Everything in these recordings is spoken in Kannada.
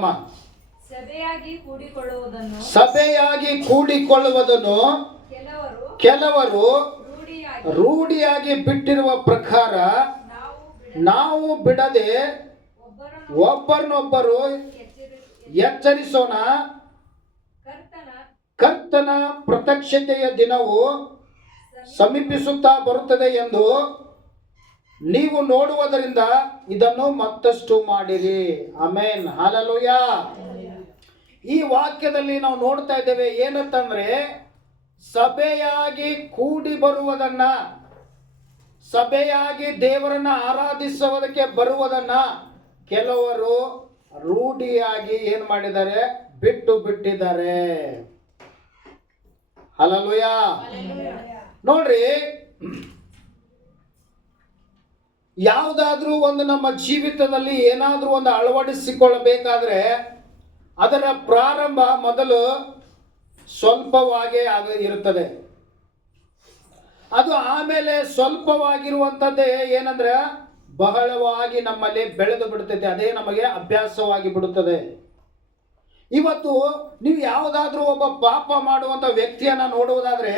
ಓದಮ್ಮ ಸಭೆಯಾಗಿ ಕೂಡಿಕೊಳ್ಳುವುದನ್ನು ಸಭೆಯಾಗಿ ಕೂಡಿಕೊಳ್ಳುವುದನ್ನು ಕೆಲವರು ಕೆಲವರು ರೂಢಿಯಾಗಿ ಬಿಟ್ಟಿರುವ ಪ್ರಕಾರ ನಾವು ಬಿಡದೆ ಒಬ್ಬರನ್ನೊಬ್ಬರು ಎಚ್ಚರಿಸೋಣ. ಕರ್ತನ ಪ್ರತ್ಯಕ್ಷತೆಯ ದಿನವು ಸಮೀಪಿಸುತ್ತಾ ಬರುತ್ತದೆ ಎಂದು ನೀವು ನೋಡುವುದರಿಂದ ಇದನ್ನು ಮತ್ತಷ್ಟು ಮಾಡಿರಿ. Amen hallelujah. ಈ ವಾಕ್ಯದಲ್ಲಿ ನಾವು ನೋಡ್ತಾ ಇದ್ದೇವೆ ಏನಂತಂದ್ರೆ ಸಭೆಯಾಗಿ ಕೂಡಿ ಬರುವುದನ್ನ ಸಭೆಯಾಗಿ ದೇವರನ್ನ ಆರಾಧಿಸುವುದಕ್ಕೆ ಬರುವುದನ್ನ ಕೆಲವರು ರೂಢಿಯಾಗಿ ಏನ್ ಮಾಡಿದ್ದಾರೆ? ಬಿಟ್ಟು ಬಿಟ್ಟಿದ್ದಾರೆ. ಹಲಲುಯ. ನೋಡ್ರಿ ಯಾವುದಾದ್ರೂ ಒಂದು ನಮ್ಮ ಜೀವಿತದಲ್ಲಿ ಏನಾದರೂ ಒಂದು ಅಳವಡಿಸಿಕೊಳ್ಳಬೇಕಾದ್ರೆ ಅದರ ಪ್ರಾರಂಭ ಮೊದಲು ಸ್ವಲ್ಪವಾಗೇ ಆಗ ಇರುತ್ತದೆ. ಅದು ಆಮೇಲೆ ಸ್ವಲ್ಪವಾಗಿರುವಂಥದ್ದೇ ಏನಂದ್ರೆ ಬಹಳವಾಗಿ ನಮ್ಮಲ್ಲಿ ಬೆಳೆದು ಬಿಡುತ್ತದೆ ಅದೇ ನಮಗೆ ಅಭ್ಯಾಸವಾಗಿ ಬಿಡುತ್ತದೆ. ಇವತ್ತು ನೀವು ಯಾವುದಾದ್ರೂ ಒಬ್ಬ ಪಾಪ ಮಾಡುವಂಥ ವ್ಯಕ್ತಿಯನ್ನ ನೋಡುವುದಾದ್ರೆ,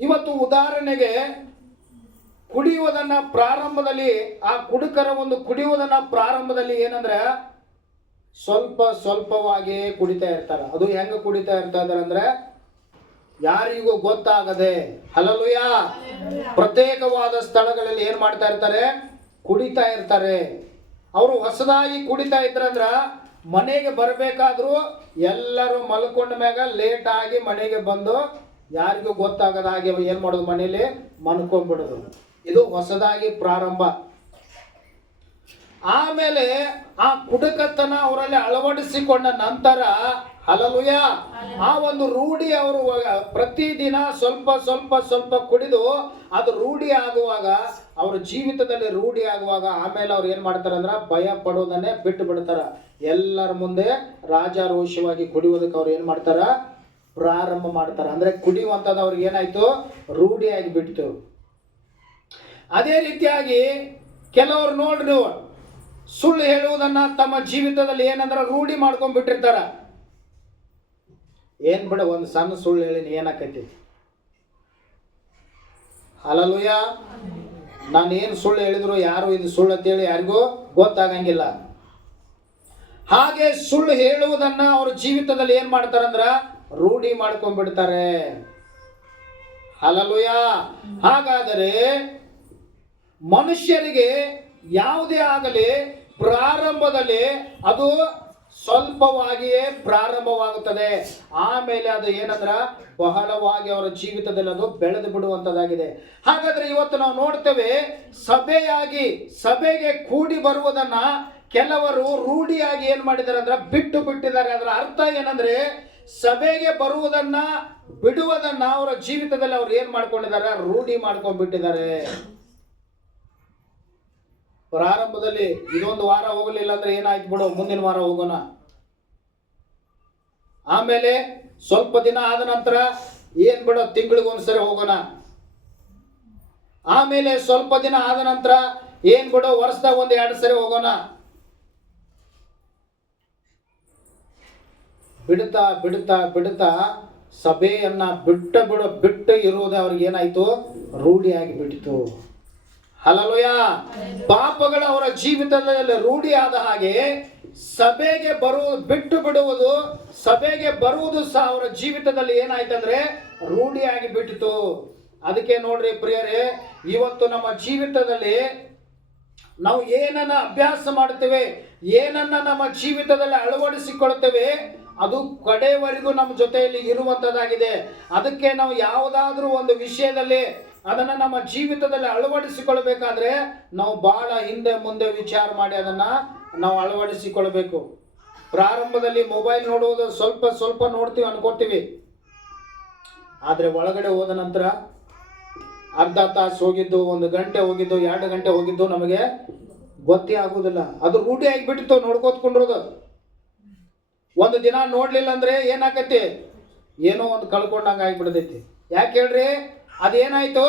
ಇವತ್ತು ಉದಾಹರಣೆಗೆ ಕುಡಿಯುವುದನ್ನ ಪ್ರಾರಂಭದಲ್ಲಿ, ಆ ಕುಡುಕರ ಒಂದು ಕುಡಿಯುವುದನ್ನ ಪ್ರಾರಂಭದಲ್ಲಿ ಏನಂದ್ರೆ, ಸ್ವಲ್ಪ ಸ್ವಲ್ಪವಾಗಿಯೇ ಕುಡಿತಾ ಇರ್ತಾರೆ. ಅದು ಹೆಂಗ ಕುಡಿತಾ ಇರ್ತಾ ಇದಾರೆ ಅಂದ್ರೆ, ಯಾರಿಗೂ ಗೊತ್ತಾಗದೆ ಹಲಲುಯ ಪ್ರತ್ಯೇಕವಾದ ಸ್ಥಳಗಳಲ್ಲಿ ಏನ್ ಮಾಡ್ತಾ ಇರ್ತಾರೆ? ಕುಡಿತಾ ಇರ್ತಾರೆ. ಅವರು ಹೊಸದಾಗಿ ಕುಡಿತಾ ಇದ್ರಂದ್ರ ಮನೆಗೆ ಬರಬೇಕಾದ್ರೂ ಎಲ್ಲರೂ ಮಲ್ಕೊಂಡ ಮ್ಯಾಗ ಲೇಟ್ ಆಗಿ ಮನೆಗೆ ಬಂದು, ಯಾರಿಗೂ ಗೊತ್ತಾಗದ ಹಾಗೆ ಏನ್ ಮಾಡೋದು ಮನೇಲಿ ಮನ್ಕೊಂಡ್ಬಿಡೋದು ಇದು ಹೊಸದಾಗಿ ಪ್ರಾರಂಭ. ಆಮೇಲೆ ಆ ಕುಡುಕತನ ಅವರಲ್ಲಿ ಅಳವಡಿಸಿಕೊಂಡ ನಂತರ ಅಲಲುಯ ಆ ಒಂದು ರೂಢಿ ಅವರು ಪ್ರತಿದಿನ ಸ್ವಲ್ಪ ಸ್ವಲ್ಪ ಸ್ವಲ್ಪ ಕುಡಿದು ಅದು ರೂಢಿ ಆಗುವಾಗ, ಅವ್ರ ಜೀವಿತದಲ್ಲಿ ರೂಢಿ ಆಗುವಾಗ ಆಮೇಲೆ ಅವ್ರು ಏನ್ ಮಾಡ್ತಾರೆ ಅಂದ್ರೆ ಭಯ ಪಡೋದನ್ನೇ ಬಿಟ್ಟು ಬಿಡ್ತಾರ. ಎಲ್ಲರ ಮುಂದೆ ರಾಜಾರೋಷವಾಗಿ ಕುಡಿಯೋದಕ್ಕೆ ಅವ್ರು ಏನ್ ಮಾಡ್ತಾರ? ಪ್ರಾರಂಭ ಮಾಡ್ತಾರ. ಅಂದ್ರೆ ಕುಡಿಯುವಂಥದ್ದು ಅವ್ರಿಗೆ ಏನಾಯ್ತು? ರೂಢಿಯಾಗಿ ಬಿಡ್ತು. ಅದೇ ರೀತಿಯಾಗಿ ಕೆಲವರು ನೋಡ್ರಿ ನೀವು ಸುಳ್ಳು ಹೇಳುವುದನ್ನ ತಮ್ಮ ಜೀವಿತದಲ್ಲಿ ಏನಂದ್ರೆ ರೂಢಿ ಮಾಡ್ಕೊಂಡ್ಬಿಟ್ಟಿರ್ತಾರೆ. ಏನು ಬಿಡ, ಒಂದು ಸಣ್ಣ ಸುಳ್ಳು ಹೇಳಿ ಏನಾಕೈತಿ ಅಲಲುಯ ನಾನು ಏನು ಸುಳ್ಳು ಹೇಳಿದ್ರು, ಯಾರು ಇದು ಸುಳ್ಳು ಅಂತೇಳಿ ಯಾರಿಗೂ ಗೊತ್ತಾಗಂಗಿಲ್ಲ. ಹಾಗೆ ಸುಳ್ಳು ಹೇಳುವುದನ್ನ ಅವ್ರ ಜೀವಿತದಲ್ಲಿ ಏನ್ ಮಾಡ್ತಾರಂದ್ರ ರೂಢಿ ಮಾಡ್ಕೊಂಡ್ಬಿಡ್ತಾರೆ. ಅಲಲುಯ ಹಾಗಾದರೆ ಮನುಷ್ಯರಿಗೆ ಯಾವುದೇ ಆಗಲಿ ಪ್ರಾರಂಭದಲ್ಲಿ ಅದು ಸ್ವಲ್ಪವಾಗಿಯೇ ಪ್ರಾರಂಭವಾಗುತ್ತದೆ. ಆಮೇಲೆ ಅದು ಏನಂದ್ರ ಬಹಳವಾಗಿ ಅವರ ಜೀವಿತದಲ್ಲಿ ಅದು ಬೆಳೆದು ಬಿಡುವಂತದ್ದಾಗಿದೆ. ಹಾಗಾದ್ರೆ ಇವತ್ತು ನಾವು ನೋಡ್ತೇವೆ ಸಭೆಯಾಗಿ, ಸಭೆಗೆ ಕೂಡಿ ಬರುವುದನ್ನ ಕೆಲವರು ರೂಢಿಯಾಗಿ ಏನ್ ಮಾಡಿದ್ದಾರೆ ಅಂದ್ರೆ ಬಿಟ್ಟು ಬಿಟ್ಟಿದ್ದಾರೆ. ಅದರ ಅರ್ಥ ಏನಂದ್ರೆ ಸಭೆಗೆ ಬರುವುದನ್ನ ಬಿಡುವುದನ್ನ ಅವರ ಜೀವಿತದಲ್ಲಿ ಅವ್ರು ಏನ್ ಮಾಡ್ಕೊಂಡಿದ್ದಾರೆ? ರೂಢಿ ಮಾಡ್ಕೊಂಡ್ಬಿಟ್ಟಿದ್ದಾರೆ. ಪ್ರಾರಂಭದಲ್ಲಿ ಇದೊಂದು ವಾರ ಹೋಗಲಿಲ್ಲ ಅಂದ್ರೆ ಏನಾಯ್ತು ಬಿಡು, ಮುಂದಿನ ವಾರ ಹೋಗೋಣ. ಆಮೇಲೆ ಸ್ವಲ್ಪ ದಿನ ಆದ ನಂತರ ಏನ್ ಬಿಡೋ ತಿಂಗಳಿಗೊಂದ್ಸರಿ ಹೋಗೋಣ. ಆಮೇಲೆ ಸ್ವಲ್ಪ ದಿನ ಆದ ನಂತರ ಏನ್ ಬಿಡೋ, ವರ್ಷದಾಗ ಒಂದು ಎರಡು ಸರಿ ಹೋಗೋಣ. ಬಿಡ್ತಾ ಬಿಡ್ತಾ ಬಿಡ್ತಾ ಸಭೆಯನ್ನ ಬಿಟ್ಟ ಬಿಡೋ, ಬಿಟ್ಟು ಇರುವುದು ಅವ್ರಿಗೆ ಏನಾಯ್ತು? ರೂಢಿಯಾಗಿ ಬಿಟ್ಟಿತು. ಹಲಲುಯ ಪಾಪಗಳು ಅವರ ಜೀವಿತದಲ್ಲಿ ರೂಢಿಯಾದ ಹಾಗೆ ಸಭೆಗೆ ಬರುವುದು ಬಿಟ್ಟು ಬಿಡುವುದು, ಸಭೆಗೆ ಬರುವುದು ಸಹ ಅವರ ಜೀವಿತದಲ್ಲಿ ಏನಾಯ್ತಂದ್ರೆ ರೂಢಿಯಾಗಿ ಬಿಟ್ಟಿತು. ಅದಕ್ಕೆ ನೋಡ್ರಿ ಪ್ರಿಯರೇ, ಇವತ್ತು ನಮ್ಮ ಜೀವಿತದಲ್ಲಿ ನಾವು ಏನನ್ನ ಅಭ್ಯಾಸ ಮಾಡುತ್ತೇವೆ, ಏನನ್ನ ನಮ್ಮ ಜೀವಿತದಲ್ಲಿ ಅಳವಡಿಸಿಕೊಳ್ತೇವೆ ಅದು ಕಡೆವರೆಗೂ ನಮ್ಮ ಜೊತೆಯಲ್ಲಿ ಇರುವಂತದ್ದಾಗಿದೆ. ಅದಕ್ಕೆ ನಾವು ಯಾವುದಾದ್ರೂ ಒಂದು ವಿಷಯದಲ್ಲಿ ಅದನ್ನ ನಮ್ಮ ಜೀವಿತದಲ್ಲಿ ಅಳವಡಿಸಿಕೊಳ್ಬೇಕಾದ್ರೆ ನಾವು ಬಹಳ ಹಿಂದೆ ಮುಂದೆ ವಿಚಾರ ಮಾಡಿ ಅದನ್ನ ನಾವು ಅಳವಡಿಸಿಕೊಳ್ಬೇಕು ಪ್ರಾರಂಭದಲ್ಲಿ ಮೊಬೈಲ್ ನೋಡುವುದು ಸ್ವಲ್ಪ ಸ್ವಲ್ಪ ನೋಡ್ತೀವಿ ಅನ್ಕೋತೀವಿ ಆದರೆ ಒಳಗಡೆ ಹೋದ ನಂತರ ಅರ್ಧ ತಾಸು ಹೋಗಿದ್ದು, ಒಂದು ಗಂಟೆ ಹೋಗಿದ್ದು, ಎರಡು ಗಂಟೆ ಹೋಗಿದ್ದು ನಮಗೆ ಗೊತ್ತೇ ಆಗುದಿಲ್ಲ. ಅದು ರೂಢಿ ಆಗಿಬಿಟ್ಟಿತ್ತು ನೋಡ್ಕೋತ್ಕೊಂಡಿರೋದು ಒಂದು ದಿನ ನೋಡಲಿಲ್ಲ ಅಂದ್ರೆ ಏನಾಗತ್ತೆ ಏನೋ ಒಂದು ಕಳ್ಕೊಂಡಂಗೆ ಆಗಿಬಿಡ್ತೈತಿ. ಯಾಕೆ ಹೇಳ್ರಿ? ಅದೇನಾಯ್ತು?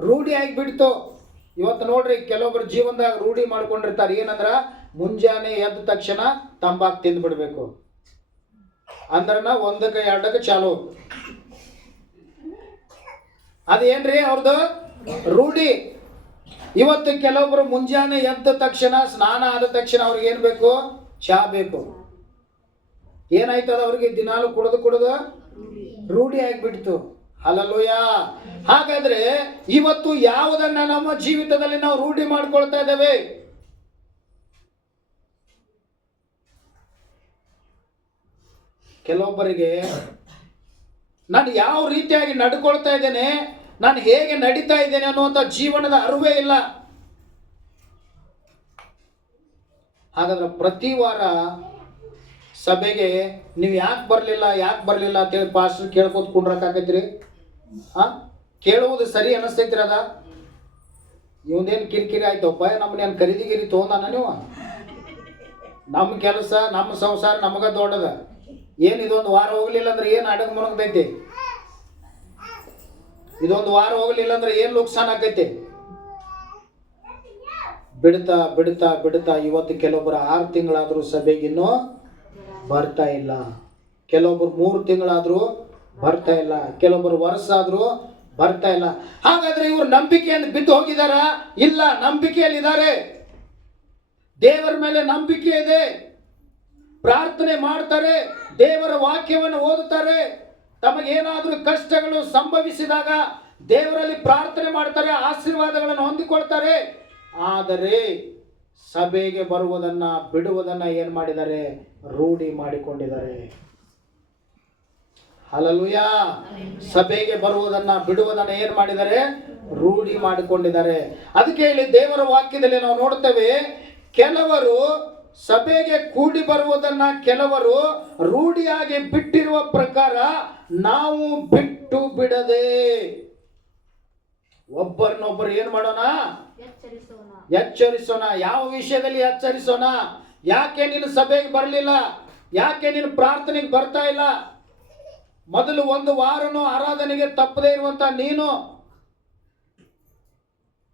ರೂಢಿ ಆಗಿಬಿಡ್ತು. ಇವತ್ತು ನೋಡ್ರಿ ಕೆಲವೊಬ್ರು ಜೀವನದಾಗ ರೂಢಿ ಮಾಡ್ಕೊಂಡಿರ್ತಾರೆ. ಏನಂದ್ರ ಮುಂಜಾನೆ ಎದ್ದ ತಕ್ಷಣ ತಂಬಾಕು ತಿಂದ್ಬಿಡ್ಬೇಕು. ಅಂದ್ರನ ಒಂದಕ್ಕೆ ಎರಡಕ್ಕೆ ಚಾಲು. ಅದೇನ್ರಿ ಅವ್ರದ್ದು ರೂಢಿ. ಇವತ್ತು ಕೆಲವೊಬ್ರು ಮುಂಜಾನೆ ಎದ್ದ ತಕ್ಷಣ ಸ್ನಾನ ಆದ ತಕ್ಷಣ ಅವ್ರಿಗೆ ಏನ್ ಬೇಕು? ಚಾ ಬೇಕು. ಏನಾಯ್ತದ ಅವ್ರಿಗೆ? ದಿನಾಲು ಕುಡಿದು ಕುಡಿದು ರೂಢಿ ಆಗ್ಬಿಡ್ತು. ಅಲ್ಲಲ್ಲೂಯ ಹಾಗಾದ್ರೆ ಇವತ್ತು ಯಾವುದನ್ನ ನಮ್ಮ ಜೀವಿತದಲ್ಲಿ ನಾವು ರೂಢಿ ಮಾಡ್ಕೊಳ್ತಾ ಇದ್ದೇವೆ? ಕೆಲವೊಬ್ಬರಿಗೆ, ನಾನು ಯಾವ ರೀತಿಯಾಗಿ ನಡ್ಕೊಳ್ತಾ ಇದ್ದೇನೆ, ನಾನು ಹೇಗೆ ನಡೀತಾ ಇದ್ದೇನೆ ಅನ್ನುವಂಥ ಜೀವನದ ಅರಿವೇ ಇಲ್ಲ. ಹಾಗಾದ್ರೆ ಪ್ರತಿ ವಾರ ಸಭೆಗೆ ನೀವು ಯಾಕೆ ಬರಲಿಲ್ಲ ಯಾಕೆ ಬರಲಿಲ್ಲ ಅಂತೇಳಿ ಪಾಸ್ಟರ್ ಕೇಳ್ಕೊತ ಕುಂಡ್ರಕ್ಕಾಗೈತ್ರಿ ಹಾ? ಕೇಳುವುದು ಸರಿ ಅನಿಸ್ತೈತ್ರಿ ಅದ ಇವಂದೇನು ಕಿರಿಕಿರಿ ಆಯ್ತಪ್ಪ ನಮ್ಮನ್ನ ಖರೀದಿ ಗಿರಿ ತೊಗೊಂಡಾನ ನೀವು? ನಮ್ಮ ಕೆಲಸ ನಮ್ಮ ಸಂಸಾರ ನಮಗ ದೊಡ್ಡದ. ಏನು ಇದೊಂದು ವಾರ ಹೋಗ್ಲಿಲ್ಲ ಅಂದ್ರೆ ಏನು ಅಡಗ ಮುಣಗ್ತೈತಿ ಇದೊಂದು ವಾರ ಹೋಗ್ಲಿಲ್ಲ ಅಂದ್ರೆ ಏನು ನುಕ್ಸಾನ್ ಆಕೈತಿ? ಬಿಡ್ತಾ ಬಿಡ್ತಾ ಬಿಡ್ತಾ ಇವತ್ತು ಕೆಲವೊಬ್ಬರು ಆರು ತಿಂಗಳಾದರೂ ಸಭೆಗಿನ್ನೂ ಬರ್ತಾ ಇಲ್ಲ. ಕೆಲವೊಬ್ರು ಮೂರು ತಿಂಗಳಾದರೂ ಬರ್ತಾ ಇಲ್ಲ. ಕೆಲವೊಬ್ಬರು ವರ್ಷ ಆದರೂ ಬರ್ತಾ ಇಲ್ಲ. ಹಾಗಾದ್ರೆ ಇವರು ನಂಬಿಕೆಯನ್ನು ಬಿದ್ದು ಹೋಗಿದಾರ? ಇಲ್ಲ, ನಂಬಿಕೆಯಲ್ಲಿದ್ದಾರೆ. ದೇವರ ಮೇಲೆ ನಂಬಿಕೆ ಇದೆ. ಪ್ರಾರ್ಥನೆ ಮಾಡ್ತಾರೆ. ದೇವರ ವಾಕ್ಯವನ್ನು ಓದುತ್ತಾರೆ. ತಮಗೇನಾದರೂ ಕಷ್ಟಗಳು ಸಂಭವಿಸಿದಾಗ ದೇವರಲ್ಲಿ ಪ್ರಾರ್ಥನೆ ಮಾಡ್ತಾರೆ, ಆಶೀರ್ವಾದಗಳನ್ನು ಹೊಂದಿಕೊಳ್ತಾರೆ. ಆದರೆ ಸಭೆಗೆ ಬರುವುದನ್ನ, ಬಿಡುವುದನ್ನ ಏನು ಮಾಡಿದ್ದಾರೆ? ರೂಢಿ ಮಾಡಿಕೊಂಡಿದ್ದಾರೆ. ಹಲಲುಯ ಸಭೆಗೆ ಬರುವುದನ್ನ ಬಿಡುವುದನ್ನ ಏನ್ ಮಾಡಿದ್ದಾರೆ? ರೂಢಿ ಮಾಡಿಕೊಂಡಿದ್ದಾರೆ. ಅದಕ್ಕೆ ಇಲ್ಲಿ ದೇವರ ವಾಕ್ಯದಲ್ಲಿ ನಾವು ನೋಡ್ತೇವೆ ಕೆಲವರು ಸಭೆಗೆ ಕೂಡಿ ಬರುವುದನ್ನ ಕೆಲವರು ರೂಢಿಯಾಗಿ ಬಿಟ್ಟಿರುವ ಪ್ರಕಾರ ನಾವು ಬಿಟ್ಟು ಬಿಡದೆ ಒಬ್ಬರನ್ನೊಬ್ಬರು ಏನ್ ಮಾಡೋಣ? ಎಚ್ಚರಿಸೋಣ. ಎಚ್ಚರಿಸೋಣ. ಯಾವ ವಿಷಯದಲ್ಲಿ ಎಚ್ಚರಿಸೋಣ? ಯಾಕೆ ನೀನು ಸಭೆಗೆ ಬರಲಿಲ್ಲ? ಯಾಕೆ ನೀನು ಪ್ರಾರ್ಥನೆಗೆ ಬರ್ತಾ ಇಲ್ಲ? ಮೊದಲು ಒಂದು ವಾರನೂ ಆರಾಧನೆಗೆ ತಪ್ಪದೇ ಇರುವಂತ ನೀನು,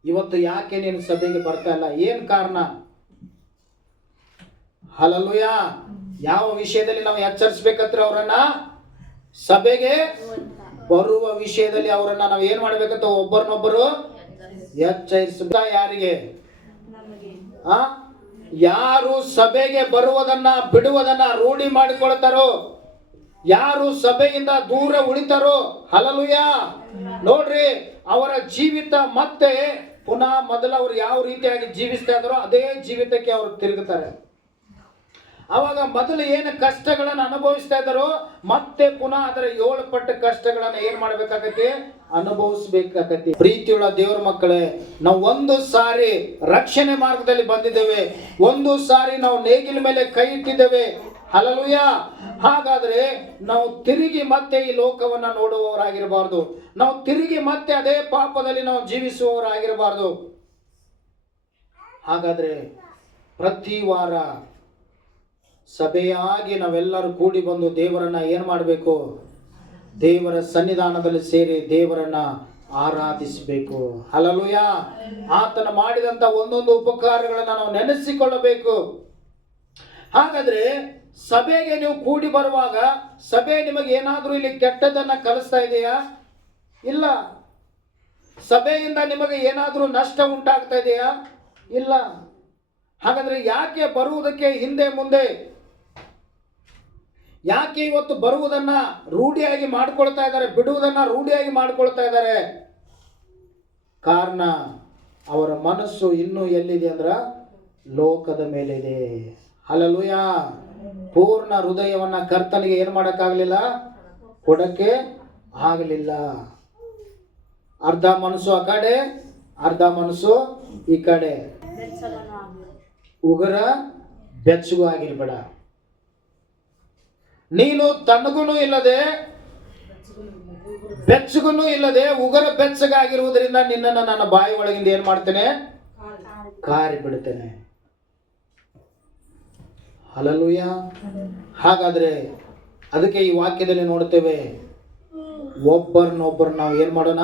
ಇವತ್ತು ಯಾಕೆ ನೀನು ಸಭೆಗೆ ಬರ್ತಾ ಇಲ್ಲ? ಏನ್ ಕಾರಣ? ಹಲಲುಯ ಯಾವ ವಿಷಯದಲ್ಲಿ ನಾವು ಎಚ್ಚರಿಸ್ಬೇಕಂದ್ರೆ ಅವರನ್ನ? ಸಭೆಗೆ ಬರುವ ವಿಷಯದಲ್ಲಿ ಅವರನ್ನ ನಾವು ಏನ್ ಮಾಡ್ಬೇಕಂತ ಒಬ್ಬರನ್ನೊಬ್ಬರು ಎಚ್ಚರಿಸ್ಬೇಕ. ಯಾರಿಗೆ? ಯಾರು ಸಭೆಗೆ ಬರುವುದನ್ನ, ಬಿಡುವುದನ್ನ ರೂಢಿ ಮಾಡಿಕೊಳ್ತಾರೋ? ಯಾರು ಸಭೆಯಿಂದ ದೂರ ಉಳಿತಾರೋ ಹಲಲುಯ ನೋಡ್ರಿ, ಅವರ ಜೀವಿತ ಮತ್ತೆ ಪುನಃ ಮೊದಲು ಅವ್ರು ಯಾವ ರೀತಿಯಾಗಿ ಜೀವಿಸ್ತಾ ಇದ್ದಾರೋ ಅದೇ ಜೀವಿತಕ್ಕೆ ಅವರು ತಿರುಗುತ್ತಾರೆ. ಅವಾಗ ಮೊದಲು ಏನು ಕಷ್ಟಗಳನ್ನು ಅನುಭವಿಸ್ತಾ ಇದ್ದಾರೋ, ಮತ್ತೆ ಪುನಃ ಅದರ ಏಳು ಪಟ್ಟು ಕಷ್ಟಗಳನ್ನು ಏನು ಮಾಡ್ಬೇಕಾಗತ್ತೆ? ಅನುಭವಿಸ್ಬೇಕಾಗತ್ತೆ. ಪ್ರೀತಿಯುಳ್ಳ ದೇವರ ಮಕ್ಕಳೇ, ನಾವು ಒಂದು ಸಾರಿ ರಕ್ಷಣೆ ಮಾರ್ಗದಲ್ಲಿ ಬಂದಿದ್ದೇವೆ. ಒಂದು ಸಾರಿ ನಾವು ನೇಗಿಲ ಮೇಲೆ ಕೈ ಇಟ್ಟಿದ್ದೇವೆ. ಹಲಲುಯ ಹಾಗಾದ್ರೆ ನಾವು ತಿರುಗಿ ಮತ್ತೆ ಈ ಲೋಕವನ್ನ ನೋಡುವವರಾಗಿರಬಾರ್ದು. ನಾವು ತಿರುಗಿ ಮತ್ತೆ ಅದೇ ಪಾಪದಲ್ಲಿ ನಾವು ಜೀವಿಸುವವರಾಗಿರಬಾರ್ದು. ಹಾಗಾದ್ರೆ ಪ್ರತಿ ವಾರ ಸಭೆಯಾಗಿ ನಾವೆಲ್ಲರೂ ಕೂಡಿ ಬಂದು ದೇವರನ್ನ ಏನು ಮಾಡಬೇಕು? ದೇವರ ಸನ್ನಿಧಾನದಲ್ಲಿ ಸೇರಿ ದೇವರನ್ನ ಆರಾಧಿಸಬೇಕು. ಹಲಲುಯ ಆತನ ಮಾಡಿದಂತ ಒಂದೊಂದು ಉಪಕಾರಗಳನ್ನ ನಾವು ನೆನೆಸಿಕೊಳ್ಳಬೇಕು. ಹಾಗಾದ್ರೆ ಸಭೆಗೆ ನೀವು ಕೂಡಿ ಬರುವಾಗ ಸಭೆ ನಿಮಗೆ ಏನಾದರೂ ಇಲ್ಲಿ ಕೆಟ್ಟದನ್ನ ಕಲಿಸ್ತಾ ಇದೆಯಾ? ಇಲ್ಲ. ಸಭೆಯಿಂದ ನಿಮಗೆ ಏನಾದರೂ ನಷ್ಟ ಉಂಟಾಗ್ತಾ ಇದೆಯಾ? ಇಲ್ಲ. ಹಾಗಾದ್ರೆ ಯಾಕೆ ಬರುವುದಕ್ಕೆ ಹಿಂದೆ ಮುಂದೆ? ಯಾಕೆ ಇವತ್ತು ಬರುವುದನ್ನ ರೂಢಿಯಾಗಿ ಮಾಡ್ಕೊಳ್ತಾ ಇದ್ದಾರೆ, ಬಿಡುವುದನ್ನು ರೂಢಿಯಾಗಿ ಮಾಡ್ಕೊಳ್ತಾ ಇದ್ದಾರೆ? ಕಾರಣ ಅವರ ಮನಸ್ಸು ಇನ್ನೂ ಎಲ್ಲಿದೆ ಅಂದ್ರೆ ಲೋಕದ ಮೇಲಿದೆ. ಹಲಲುಯ ಪೂರ್ಣ ಹೃದಯವನ್ನ ಕರ್ತನಿಗೆ ಏನು ಮಾಡೋಕ್ಕಾಗಲಿಲ್ಲ? ಕೊಡಕ್ಕೆ ಆಗಲಿಲ್ಲ. ಅರ್ಧ ಮನಸ್ಸು ಆ ಕಡೆ ಅರ್ಧ ಮನಸ್ಸು ಈ ಕಡೆ. ಉಗುರ ಬೆಚ್ಚಗೂ ಆಗಿರ್ಬೇಡ. ನೀನು ತನಗೂ ಇಲ್ಲದೆ ಬೆಚ್ಚಗೂ ಇಲ್ಲದೆ ಉಗುರ ಬೆಚ್ಚಗಾಗಿರುವುದರಿಂದ ನಿನ್ನನ್ನು ನನ್ನ ಬಾಯಿ ಒಳಗಿಂದ ಏನು ಮಾಡ್ತೇನೆ? ಕಾರಿ ಬಿಡುತ್ತೇನೆ ಹಲಲುಯ ಹಾಗಾದ್ರೆ ಅದಕ್ಕೆ ಈ ವಾಕ್ಯದಲ್ಲಿ ನೋಡ್ತೇವೆ ಒಬ್ಬರನ್ನೊಬ್ಬರು ನಾವು ಏನ್ ಮಾಡೋಣ?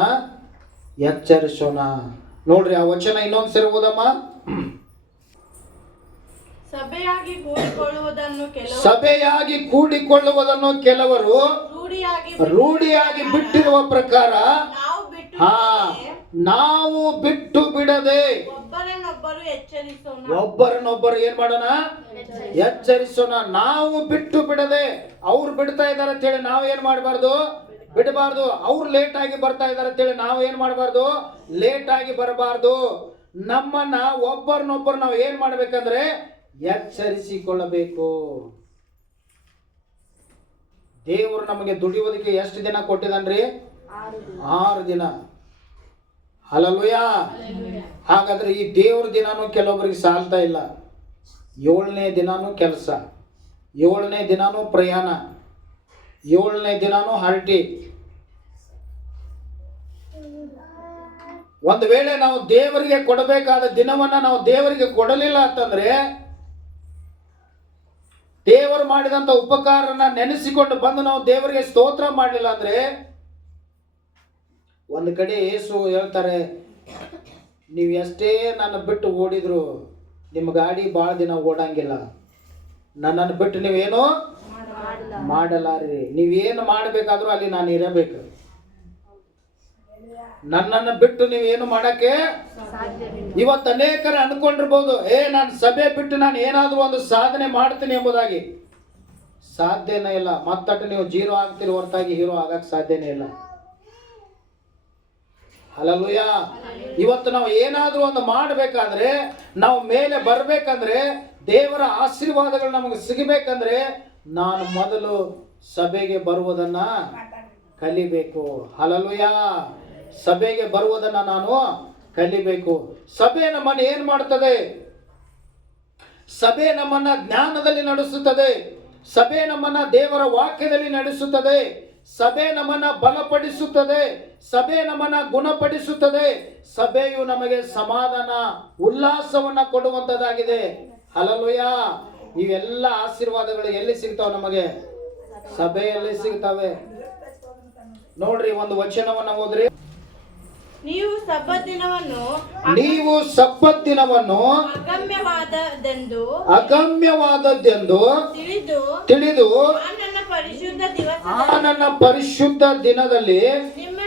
ಎಚ್ಚರಿಸೋಣ. ನೋಡ್ರಿ ಆ ವಚನ ಇನ್ನೊಂದ್ಸರಿ ಓದಮ್ಮ. ಸಭೆಯಾಗಿ ಕೂಡಿಕೊಳ್ಳುವುದನ್ನು ಕೆಲವರು ರೂಢಿಯಾಗಿ ಬಿಟ್ಟಿರುವ ಪ್ರಕಾರ ಹಾ ನಾವು ಬಿಟ್ಟು ಬಿಡದೆ ಒಬ್ಬರನ್ನೊಬ್ಬರು ಎಚ್ಚರಿಸೋಣ. ಒಬ್ಬರನ್ನೊಬ್ಬರು ಏನ್ ಮಾಡೋಣ? ಎಚ್ಚರಿಸೋಣ. ನಾವು ಬಿಟ್ಟು ಬಿಡದೆ ಅವ್ರು ಬಿಡ್ತಾ ಇದಾರೆ ಅಂತೇಳಿ ನಾವು ಏನ್ ಮಾಡಬಾರ್ದು? ಬಿಡಬಾರ್ದು. ಅವ್ರು ಲೇಟ್ ಆಗಿ ಬರ್ತಾ ಇದಾರೆ ಅಂತೇಳಿ ನಾವು ಏನ್ ಮಾಡಬಾರ್ದು? ಲೇಟ್ ಆಗಿ ಬರಬಾರ್ದು. ನಮ್ಮನ್ನ ಒಬ್ಬರನ್ನೊಬ್ಬರು ನಾವು ಏನ್ ಮಾಡ್ಬೇಕಂದ್ರೆ ಎಚ್ಚರಿಸಿಕೊಳ್ಳಬೇಕು. ದೇವರು ನಮಗೆ ದುಡಿಯೋದಕ್ಕೆ ಎಷ್ಟು ದಿನ ಕೊಟ್ಟಿದನ್ರಿ ಆರು ದಿನ. ಆರು ದಿನ. ಹಲಲುಯ ಹಾಗಾದ್ರೆ ಈ ದೇವ್ರ ದಿನವೂ ಕೆಲವೊಬ್ರಿಗೆ ಸಾಲ್ತಾ ಇಲ್ಲ. ಏಳನೇ ದಿನಾನು ಕೆಲಸ. ಏಳನೇ ದಿನಾನು ಪ್ರಯಾಣ. ಏಳನೇ ದಿನಾನು ಹರಟಿ. ಒಂದು ವೇಳೆ ನಾವು ದೇವರಿಗೆ ಕೊಡಬೇಕಾದ ದಿನವನ್ನ ನಾವು ದೇವರಿಗೆ ಕೊಡಲಿಲ್ಲ ಅಂತಂದ್ರೆ, ದೇವರು ಮಾಡಿದಂತ ಉಪಕಾರನ ನೆನೆಸಿಕೊಂಡು ಬಂದು ನಾವು ದೇವರಿಗೆ ಸ್ತೋತ್ರ ಮಾಡಲಿಲ್ಲ ಅಂದ್ರೆ, ಒಂದು ಕಡೆ ಏಸು ಹೇಳ್ತಾರೆ ನೀವು ಎಷ್ಟೇ ನನ್ನ ಬಿಟ್ಟು ಓಡಿದ್ರು ನಿಮ್ಮ ಗಾಡಿ ಭಾಳ ದಿನ ಓಡಂಗಿಲ್ಲ. ನನ್ನನ್ನು ಬಿಟ್ಟು ನೀವೇನು ಮಾಡಲಾರಿ ನೀವೇನು ಮಾಡಬೇಕಾದ್ರೂ ಅಲ್ಲಿ ನಾನು ಇರಬೇಕು. ನನ್ನನ್ನು ಬಿಟ್ಟು ನೀವೇನು ಮಾಡಕ್ಕೆ ಇವತ್ತು ಅನೇಕರು ಅನ್ಕೊಂಡಿರ್ಬೋದು ಏ ನಾನು ಸಭೆ ಬಿಟ್ಟು ನಾನು ಏನಾದರೂ ಒಂದು ಸಾಧನೆ ಮಾಡ್ತೀನಿ ಎಂಬುದಾಗಿ. ಸಾಧ್ಯನೇ ಇಲ್ಲ. ಮತ್ತಟ್ಟು ನೀವು ಜೀರೋ ಆಗ್ತೀರಿ ಹೊರತಾಗಿ ಹೀರೋ ಆಗಕ್ಕೆ ಸಾಧ್ಯನೇ ಇಲ್ಲ. ಹಲಲುಯ ಇವತ್ತು ನಾವು ಏನಾದರೂ ಒಂದು ಮಾಡಬೇಕಾದ್ರೆ, ನಾವು ಮೇಲೆ ಬರಬೇಕಂದ್ರೆ, ದೇವರ ಆಶೀರ್ವಾದಗಳು ನಮಗೆ ಸಿಗಬೇಕಂದ್ರೆ, ನಾನು ಮೊದಲು ಸಭೆಗೆ ಬರುವುದನ್ನ ಕಲಿಬೇಕು. ಅಲ್ಲಲ್ಲೂಯ ಸಭೆಗೆ ಬರುವುದನ್ನ ನಾನು ಕಲಿಬೇಕು. ಸಭೆ ನಮ್ಮನ್ನು ಏನು ಮಾಡ್ತದೆ? ಸಭೆ ನಮ್ಮನ್ನ ಜ್ಞಾನದಲ್ಲಿ ನಡೆಸುತ್ತದೆ. ಸಭೆ ನಮ್ಮನ್ನ ದೇವರ ವಾಕ್ಯದಲ್ಲಿ ನಡೆಸುತ್ತದೆ. ಸಭೆ ನಮ್ಮನ್ನ ಬಲಪಡಿಸುತ್ತದೆ ಸಭೆ ನಮ್ಮನ್ನ ಗುಣಪಡಿಸುತ್ತದೆ ಸಭೆಯು ನಮಗೆ ಸಮಾಧಾನ ಉಲ್ಲಾಸವನ್ನ ಕೊಡುವಂತದ್ದಾಗಿದೆ. ಅಲಲುಯ ಇವೆಲ್ಲ ಆಶೀರ್ವಾದಗಳು ಎಲ್ಲಿ ಸಿಗ್ತಾವೆ ನಮಗೆ? ಸಭೆಯಲ್ಲಿ ಸಿಗ್ತವೆ. ನೋಡ್ರಿ ಒಂದು ವಚನವನ್ನ ಹೋದ್ರಿ ನೀವು ಸಬ್ಬತ್ ದಿನವನ್ನು ನೀವು ಸಬ್ಬತ್ ದಿನವನ್ನು ಅಗಮ್ಯವಾದದೆಂದು ಅಗಮ್ಯವಾದದ್ದೆಂದು ತಿಳಿದು ತಿಳಿದು ಪರಿಶುದ್ಧ ದಿವಸ ಆ ನನ್ನ ಪರಿಶುದ್ಧ ದಿನದಲ್ಲಿ ನಿಮ್ಮ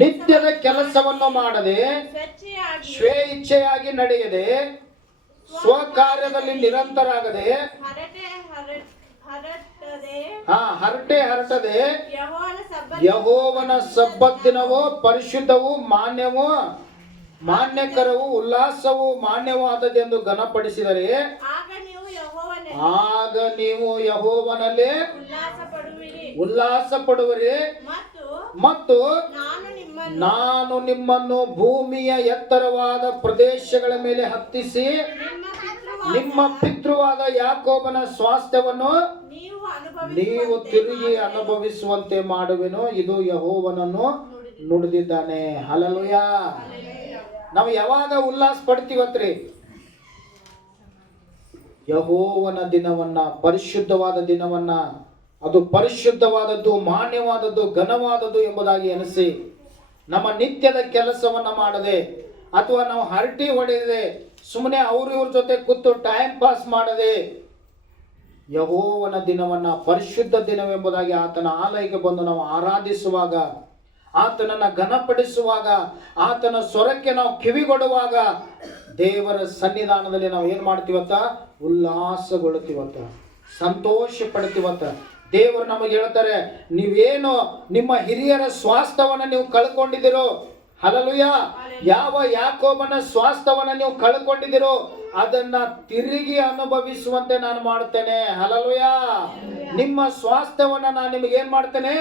ನಿತ್ಯದ ಕೆಲಸವನ್ನು ಮಾಡದೆ ಸ್ವೇಚ್ಛೆಯಾಗಿ ಸ್ವೇ ಇಚ್ಛೆಯಾಗಿ ನಡೆಯದೆ ಸ್ವಕಾರ್ಯದಲ್ಲಿ ನಿರಂತರಾಗದೆ ಹರಟೆ ಆಗದೆ ಹರಟದೆ ಹಾ ಹರಟೆ ಹರಟದೆ ಯೆಹೋವನ ಸಬ್ಬತ್ ದಿನವೋ ಪರಿಶುದ್ಧವೂ ಮಾನ್ಯವೋ ಮಾನ್ಯಕರವು ಉಲ್ಲಾಸವು ಮಾನ್ಯವಾದದೆಂದು ಘನಪಡಿಸಿದರೆ ಆಗ ನೀವು ಯೆಹೋವನೇ ನೀವು ಯಹೋವನಲ್ಲಿ ಉಲ್ಲಾಸ ಪಡುವಿರಿ ಮತ್ತು ನಾನು ನಿಮ್ಮನ್ನು ನಾನು ನಿಮ್ಮನ್ನು ಭೂಮಿಯ ಎತ್ತರವಾದ ಪ್ರದೇಶಗಳ ಮೇಲೆ ಹತ್ತಿಸಿ ನಿಮ್ಮ ಪಿತೃವಾದ ಯಾಕೋಬನ ಸ್ವಾಸ್ಥ್ಯವನ್ನು ನೀವು ನೀವು ತಿರುಗಿ ಅನುಭವಿಸುವಂತೆ ಮಾಡುವೆನು. ಇದು ಯಹೋವನನ್ನು ನುಡಿದಿದ್ದಾನೆ. ಹಲಲುಯ ನಾವು ಯಾವಾಗ ಉಲ್ಲಾಸ ಪಡ್ತೀವತ್ರಿ ಯಹೋವನ ದಿನವನ್ನ, ಪರಿಶುದ್ಧವಾದ ದಿನವನ್ನ, ಅದು ಪರಿಶುದ್ಧವಾದದ್ದು, ಮಾನ್ಯವಾದದ್ದು, ಘನವಾದದ್ದು ಎಂಬುದಾಗಿ ಎನಿಸಿ ನಮ್ಮ ನಿತ್ಯದ ಕೆಲಸವನ್ನ ಮಾಡದೆ, ಅಥವಾ ನಾವು ಹರಟಿ ಹೊಡೆಯದೆ ಸುಮ್ಮನೆ ಅವ್ರ ಇವ್ರ ಜೊತೆ ಕೂತು ಟೈಮ್ ಪಾಸ್ ಮಾಡದೆ, ಯಹೋವನ ದಿನವನ್ನ ಪರಿಶುದ್ಧ ದಿನವೆಂಬುದಾಗಿ ಆತನ ಆಲಯಕ್ಕೆ ಬಂದು ನಾವು ಆರಾಧಿಸುವಾಗ, ಆತನನ್ನ ಘನಪಡಿಸುವಾಗ, ಆತನ ಸ್ವರಕ್ಕೆ ನಾವು ಕಿವಿಗೊಡುವಾಗ ದೇವರ ಸನ್ನಿಧಾನದಲ್ಲಿ ನಾವು ಏನು ಮಾಡ್ತೀವತ್ತ? ಉಲ್ಲಾಸಗೊಳ್ಳುತ್ತೀವತ್ತ. ಸಂತೋಷ ಪಡ್ತೀವತ್ತ ದೇವರು ನಮಗೆ ಹೇಳ್ತಾರೆ ನೀವೇನು ನಿಮ್ಮ ಹಿರಿಯರ ಸ್ವಾಸ್ಥ್ಯವನ್ನು ನೀವು ಕಳ್ಕೊಂಡಿದ್ದೀರೋ ಹಲಲುಯ ಯಾವ ಯಾಕೋಬನ ಸ್ವಾಸ್ಥವನ್ನು ನೀವು ಕಳ್ಕೊಂಡಿದ್ದೀರೋ ಅದನ್ನ ತಿರುಗಿ ಅನುಭವಿಸುವಂತೆ ನಾನು ಮಾಡುತ್ತೇನೆ. ಹಲಲುಯ ನಿಮ್ಮ ಸ್ವಾಸ್ಥ್ಯವನ್ನು ನಾನು ನಿಮಗೆ ಏನ್ ಮಾಡ್ತೇನೆ?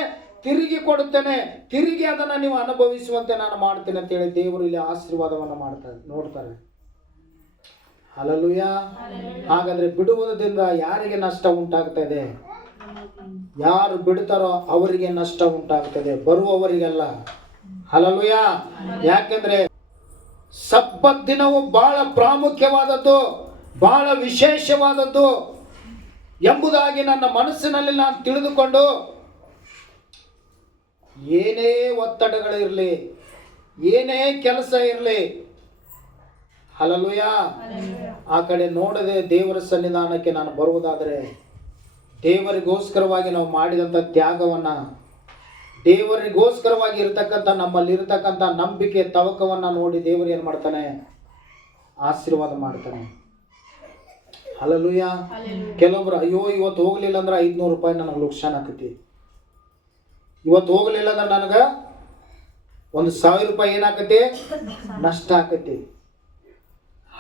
ತಿರುಗಿ ಕೊಡುತ್ತೇನೆ. ತಿರುಗಿ ಅದನ್ನ ನೀವು ಅನುಭವಿಸುವಂತೆ ನಾನು ಮಾಡ್ತೇನೆ ಅಂತೇಳಿ ದೇವರು ಇಲ್ಲಿ ಆಶೀರ್ವಾದವನ್ನ ಮಾಡ್ತಾರೆ ನೋಡ್ತಾರೆ. ಹಲಲುಯ ಹಾಗಾದ್ರೆ ಬಿಡುವುದರಿಂದ ಯಾರಿಗೆ ನಷ್ಟ ಉಂಟಾಗ್ತಾ ಇದೆ ಯಾರು ಬಿಡ್ತಾರೋ ಅವರಿಗೆ ನಷ್ಟ ಉಂಟಾಗ್ತದೆ. ಬರುವವರಿಗೆಲ್ಲ. ಅಲಲುಯ ಯಾಕೆಂದ್ರೆ ಸಬ್ಬತ್ ದಿನವು ಬಹಳ ಪ್ರಾಮುಖ್ಯವಾದದ್ದು ಬಹಳ ವಿಶೇಷವಾದದ್ದು ಎಂಬುದಾಗಿ ನನ್ನ ಮನಸ್ಸಿನಲ್ಲಿ ನಾನು ತಿಳಿದುಕೊಂಡು ಏನೇ ಒತ್ತಡಗಳಿರಲಿ ಏನೇ ಕೆಲಸ ಇರಲಿ ಹಲಲುಯ ಆ ಕಡೆ ನೋಡದೆ ದೇವರ ಸನ್ನಿಧಾನಕ್ಕೆ ನಾನು ಬರುವುದಾದರೆ ದೇವರಿಗೋಸ್ಕರವಾಗಿ ನಾವು ಮಾಡಿದಂಥ ತ್ಯಾಗವನ್ನು ದೇವರಿಗೋಸ್ಕರವಾಗಿ ಇರತಕ್ಕಂಥ ನಮ್ಮಲ್ಲಿ ಇರತಕ್ಕಂಥ ನಂಬಿಕೆ ತವಕವನ್ನು ನೋಡಿ ದೇವರು ಏನು ಮಾಡ್ತಾನೆ? ಆಶೀರ್ವಾದ ಮಾಡ್ತಾನೆ. ಹಲಲುಯ ಕೆಲವೊಬ್ರು ಅಯ್ಯೋ ಇವತ್ತು ಹೋಗಲಿಲ್ಲ ಅಂದ್ರೆ ಐದುನೂರು ರೂಪಾಯಿ ನನಗೆ ಲುಕ್ಷಾನ್ ಆಕತಿ. ಇವತ್ತು ಹೋಗಲಿಲ್ಲ ಅಂದ್ರೆ ನನಗೆ ಒಂದು ಸಾವಿರ ರೂಪಾಯಿ ಏನಾಕತಿ? ನಷ್ಟ ಆಕತಿ.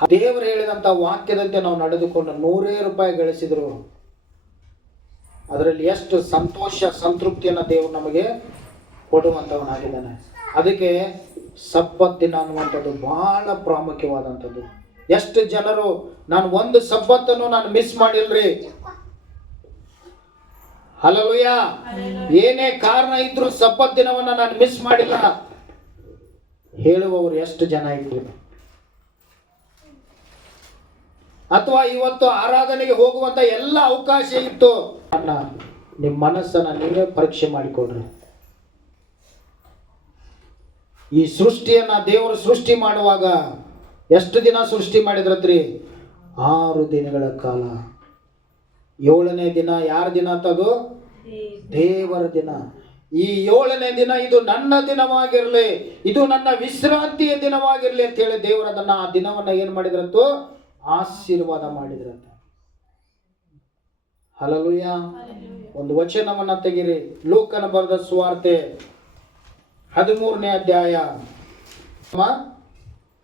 ದೇವರು ಹೇಳಿದಂಥ ವಾಕ್ಯದಂತೆ ನಾವು ನಡೆದುಕೊಂಡು ನೂರೇ ರೂಪಾಯಿ ಗಳಿಸಿದ್ರು. ಅದರಲ್ಲಿ ಎಷ್ಟು ಸಂತೋಷ ಸಂತೃಪ್ತಿಯನ್ನು ದೇವರು ನಮಗೆ ಕೊಡುವಂಥವನಾಗಿದ್ದಾನೆ ಅದಕ್ಕೆ ಸಬ್ಬತ್ತಿನ ಅನ್ನುವಂಥದ್ದು ಬಹಳ ಪ್ರಾಮುಖ್ಯವಾದಂಥದ್ದು. ಎಷ್ಟು ಜನರು ನಾನು ಒಂದು ಸಬ್ಬತ್ತನ್ನು ನಾನು ಮಿಸ್ ಮಾಡಿಲ್ರಿ. ಹಲವಯ್ಯ ಏನೇ ಕಾರಣ ಇದ್ರು ಸಬ್ಬತ್ ದಿನವನ್ನ ನಾನು ಮಿಸ್ ಮಾಡಿಲ್ಲ. ಹೇಳುವವರು ಎಷ್ಟು ಜನ ಇದ್ರು? ಅಥವಾ ಇವತ್ತು ಆರಾಧನೆಗೆ ಹೋಗುವಂತ ಎಲ್ಲ ಅವಕಾಶ ಇತ್ತು. ಅನ್ನ ನಿಮ್ಮ ಮನಸ್ಸನ್ನ ನೀವೇ ಪರೀಕ್ಷೆ ಮಾಡಿಕೊಡ್ರಿ. ಈ ಸೃಷ್ಟಿಯನ್ನ ದೇವರು ಸೃಷ್ಟಿ ಮಾಡುವಾಗ ಎಷ್ಟು ದಿನ ಸೃಷ್ಟಿ ಮಾಡಿದ್ರತ್ರಿ? ಆರು ದಿನಗಳ ಕಾಲ. ಏಳನೇ ದಿನ ಯಾರ ದಿನ ಅಂತದು ದೇವರ ದಿನ. ಈ ಏಳನೇ ದಿನ ಇದು ನನ್ನ ದಿನವಾಗಿರಲಿ, ಇದು ನನ್ನ ವಿಶ್ರಾಂತಿಯ ದಿನವಾಗಿರಲಿ ಅಂತ ಹೇಳಿ ದೇವರದನ್ನ ಆ ದಿನವನ್ನ ಏನ್ ಮಾಡಿದ್ರಂತು ಆಶೀರ್ವಾದ ಮಾಡಿದ್ರಂತ. ಹಲಲುಯ ಒಂದು ವಚನವನ್ನ ತೆಗಿರಿ ಲೋಕನ ಬರೆದ ಸುವಾರ್ತೆ ಹದಿಮೂರನೇ ಅಧ್ಯಾಯ?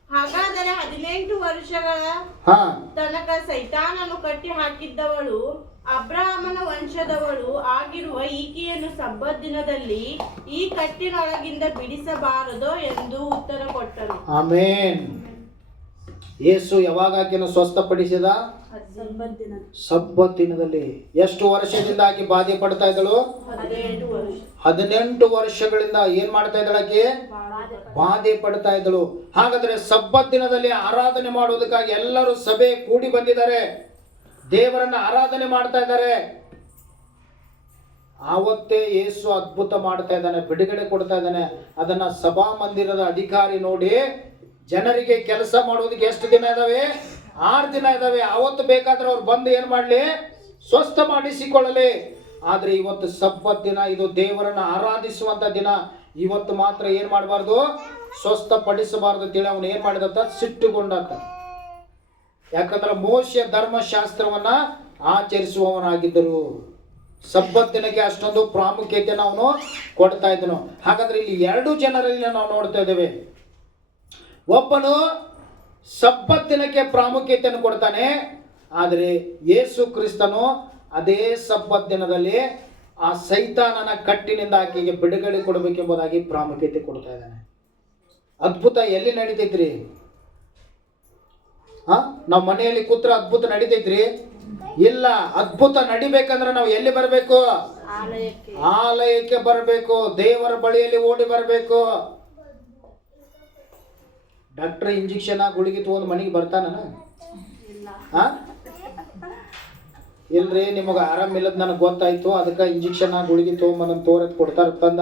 ಹಾಗಾದರೆ ಹದಿನೆಂಟು ವರ್ಷಗಳ ಹಾ. ತನಕ ಸೈತಾನನು ಕಟ್ಟಿ ಹಾಕಿದ್ದವಳು ಅಬ್ರಾಹ್ಮನ ವಂಶದವಳು ಆಗಿರುವ ಈಕೆಯನ್ನು ಸಬ್ಬತ್ ದಿನದಲ್ಲಿ ಈ ಕಟ್ಟಿನೊಳಗಿಂದ ಬಿಡಿಸಬಾರದು ಎಂದು ಉತ್ತರ ಕೊಟ್ಟರು ಆಮೇನ್. ಯೇಸು ಯಾವಾಗ ಆಕೆಯನ್ನು ಸ್ವಸ್ಥಪಡಿಸಿದ? ಸಬ್ಬತ್ ದಿನದಲ್ಲಿ. ಎಷ್ಟು ವರ್ಷದಿಂದ ಆಕೆ ಬಾಧೆ ಪಡ್ತಾ ಇದ್ದಳು? ಹದಿನೆಂಟು ವರ್ಷಗಳಿಂದ ಏನ್ ಮಾಡ್ತಾ ಇದ್ದಳು ಆಕೆ? ಬಾಧೆ ಪಡ್ತಾ ಇದ್ದಳು. ಹಾಗಾದ್ರೆ ಸಬ್ಬತ್ ದಿನದಲ್ಲಿ ಆರಾಧನೆ ಮಾಡುವುದಕ್ಕಾಗಿ ಎಲ್ಲರೂ ಸಭೆ ಕೂಡಿ ಬಂದಿದ್ದಾರೆ. ದೇವರನ್ನ ಆರಾಧನೆ ಮಾಡ್ತಾ ಇದ್ದಾರೆ. ಆವತ್ತೇ ಯೇಸು ಅದ್ಭುತ ಮಾಡ್ತಾ ಇದ್ದಾನೆ, ಬಿಡುಗಡೆ ಕೊಡ್ತಾ ಇದ್ದಾನೆ. ಅದನ್ನ ಸಭಾ ಮಂದಿರದ ಅಧಿಕಾರಿ ನೋಡಿ ಜನರಿಗೆ ಕೆಲಸ ಮಾಡೋದಕ್ಕೆ ಎಷ್ಟು ದಿನ ಇದಾವೆ? ಆರು ದಿನ ಇದಾವೆ. ಅವತ್ತು ಬೇಕಾದ್ರೆ ಅವ್ರು ಬಂದು ಏನು ಮಾಡ್ಲಿ? ಸ್ವಸ್ಥ ಮಾಡಿಸಿಕೊಳ್ಳಲಿ. ಆದರೆ ಇವತ್ತು ಸಬ್ಬತ್ ದಿನ, ಇದು ದೇವರನ್ನ ಆರಾಧಿಸುವಂತ ದಿನ. ಇವತ್ತು ಮಾತ್ರ ಏನು ಮಾಡಬಾರ್ದು? ಸ್ವಸ್ಥ ಪಡಿಸಬಾರ್ದು ಅಂತೇಳಿ ಅವನು ಏನು ಮಾಡಿದಂತ? ಸಿಟ್ಟುಗೊಂಡಂತ. ಯಾಕಂದ್ರೆ ಮೋಶ್ಯ ಧರ್ಮಶಾಸ್ತ್ರವನ್ನ ಆಚರಿಸುವವನಾಗಿದ್ದರು. ಸಬ್ಬತ್ ದಿನಕ್ಕೆ ಅಷ್ಟೊಂದು ಪ್ರಾಮುಖ್ಯತೆಯನ್ನು ಅವನು ಕೊಡ್ತಾ ಇದ್ದನು. ಹಾಗಾದ್ರೆ ಇಲ್ಲಿ ಎರಡು ಜನರಲ್ಲಿ ನಾವು ನೋಡ್ತಾ ಇದ್ದೇವೆ. ಒಬ್ಬನು ಸಬ್ಬತ್ ದಿನಕ್ಕೆ ಪ್ರಾಮುಖ್ಯತೆಯನ್ನು ಕೊಡ್ತಾನೆ ಆದರೆ ಯೇಸು ಕ್ರಿಸ್ತನು ಅದೇ ಸಬ್ಬತ್ ದಿನದಲ್ಲಿ ಆ ಸೈತಾನನ ಕಟ್ಟಿನಿಂದ ಆಕೆಗೆ ಬಿಡುಗಡೆ ಕೊಡಬೇಕೆಂಬುದಾಗಿ ಪ್ರಾಮುಖ್ಯತೆ ಕೊಡ್ತಾ ಇದ್ದಾನೆ. ಅದ್ಭುತ ಎಲ್ಲಿ ನಡೀತೈತ್ರಿ? ಹಾ? ನಮ್ಮ ಮನೆಯಲ್ಲಿ ಕೂತ್ರ ಅದ್ಭುತ ನಡೀತೈತ್ರಿ? ಇಲ್ಲ ಅದ್ಭುತ ನಡಿಬೇಕಂದ್ರೆ ನಾವು ಎಲ್ಲಿ ಬರಬೇಕು? ಆಲಯಕ್ಕೆ ಬರಬೇಕು ದೇವರ ಬಳಿಯಲ್ಲಿ ಓಡಿ ಬರಬೇಕು. ಡಾಕ್ಟರ್ ಇಂಜೆಕ್ಷನ್ ಗುಳಿಗೆ ತಗೊಂಡು ಮನೆಗೆ ಬರ್ತಾನ? ಹಾ? ಇಲ್ರಿ ನಿಮಗೆ ಆರಾಮಿಲ್ಲದ ನನಗೆ ಗೊತ್ತಾಯ್ತು. ಅದಕ್ಕೆ ಇಂಜೆಕ್ಷನ್ ಗುಳಿಗೆ ತೊಗೊಂಬಂದ್ ತೋರತ್ ಕೊಡ್ತಾರ ತಂದ.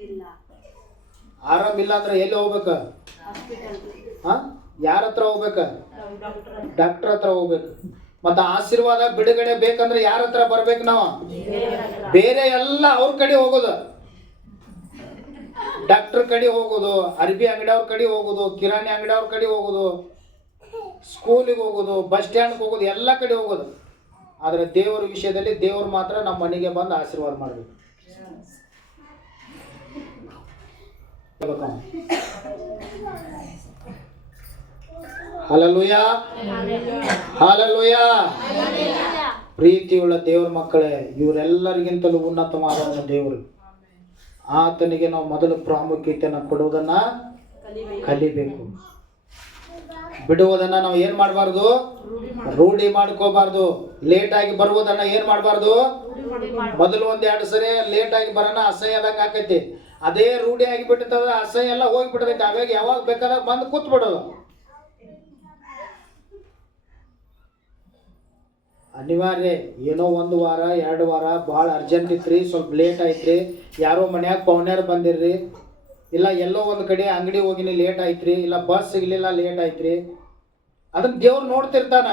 ಇಲ್ಲ. ಆರಾಮಿಲ್ಲ ಅಂದ್ರೆ ಎಲ್ಲಿ ಹೋಗ್ಬೇಕ? ಹಾಂ? ಯಾರ ಹತ್ರ ಹೋಗ್ಬೇಕ? ಡಾಕ್ಟರ್ ಹತ್ರ. ಹೋಗ್ಬೇಕು. ಮತ್ತ ಆಶೀರ್ವಾದ ಬಿಡುಗಡೆ ಬೇಕಂದ್ರೆ ಯಾರ ಹತ್ರ ಬರ್ಬೇಕು ನಾವು? ಬೇರೆ ಎಲ್ಲ ಅವ್ರ ಕಡೆ ಹೋಗೋದು. ಡಾಕ್ಟರ್ ಕಡೆ ಹೋಗೋದು ಅರ್ಬಿ ಅಂಗಡಿಯವ್ರ ಕಡೆ ಹೋಗೋದು ಕಿರಾಣಿ ಅಂಗಡಿಯವ್ರ ಕಡೆ ಹೋಗೋದು ಸ್ಕೂಲಿಗೆ ಹೋಗೋದು ಬಸ್ ಸ್ಟ್ಯಾಂಡ್ಗೆ ಹೋಗೋದು ಎಲ್ಲ ಕಡೆ ಹೋಗೋದು. ಆದರೆ ದೇವರ ವಿಷಯದಲ್ಲಿ ದೇವರು ಮಾತ್ರ ನಮ್ಮ ಮನೆಗೆ ಬಂದು ಆಶೀರ್ವಾದ ಮಾಡಬೇಕು. ಹಲಲುಯ ಹಲಲುಯ ಪ್ರೀತಿಯುಳ್ಳ ದೇವ್ರ ಮಕ್ಕಳೇ ಇವರೆಲ್ಲರಿಗಿಂತಲೂ ಉನ್ನತವಾದ ದೇವರು. ಆತನಿಗೆ ನಾವು ಮೊದಲು ಪ್ರಾಮುಖ್ಯತೆಯನ್ನು ಕೊಡುವುದನ್ನ ಕಲಿಬೇಕು. ಬಿಡುವುದನ್ನ ನಾವು ಏನ್ ಮಾಡಬಾರ್ದು? ರೂಢಿ ಮಾಡ್ಕೋಬಾರ್ದು. ಲೇಟ್ ಆಗಿ ಬರುವುದನ್ನ ಏನ್ ಮಾಡಬಾರ್ದು? ಮೊದಲು ಒಂದ್ ಎರಡು ಸರಿ ಲೇಟ್ ಆಗಿ ಬರೋಣ ಅಸಹ್ಯ ಆದಂಗ ಆಕೈತಿ. ಅದೇ ರೂಢಿ ಆಗಿ ಬಿಟ್ಟಿರ್ತದ ಅಸಹ್ಯ ಎಲ್ಲ ಹೋಗ್ಬಿಟ್ಟದೈತಿ ಅವಾಗ ಯಾವಾಗ ಬೇಕಾದಾಗ ಬಂದು ಕೂತ್ ಅನಿವಾರ್ಯ, ಏನೋ ಒಂದು ವಾರ, ಎರಡು ವಾರ, ಭಾಳ ಅರ್ಜೆಂಟ್ ಇತ್ರಿ, ಸ್ವಲ್ಪ ಲೇಟ್ ಆಯ್ತ್ರಿ. ಯಾರೋ ಮನ್ಯಾಗ ಪೌನ್ಯಾರು ಬಂದಿರ್ರಿ. ಇಲ್ಲ, ಎಲ್ಲೋ ಒಂದು ಕಡೆ ಅಂಗಡಿ ಹೋಗಿನಿ ಲೇಟ್ ಆಯ್ತ್ರಿ. ಇಲ್ಲ ಬಸ್ ಸಿಗ್ಲಿಲ್ಲ ಲೇಟ್ ಆಯ್ತ್ರಿ. ಅದನ್ನ ದೇವ್ರು ನೋಡ್ತಿರ್ತಾನ.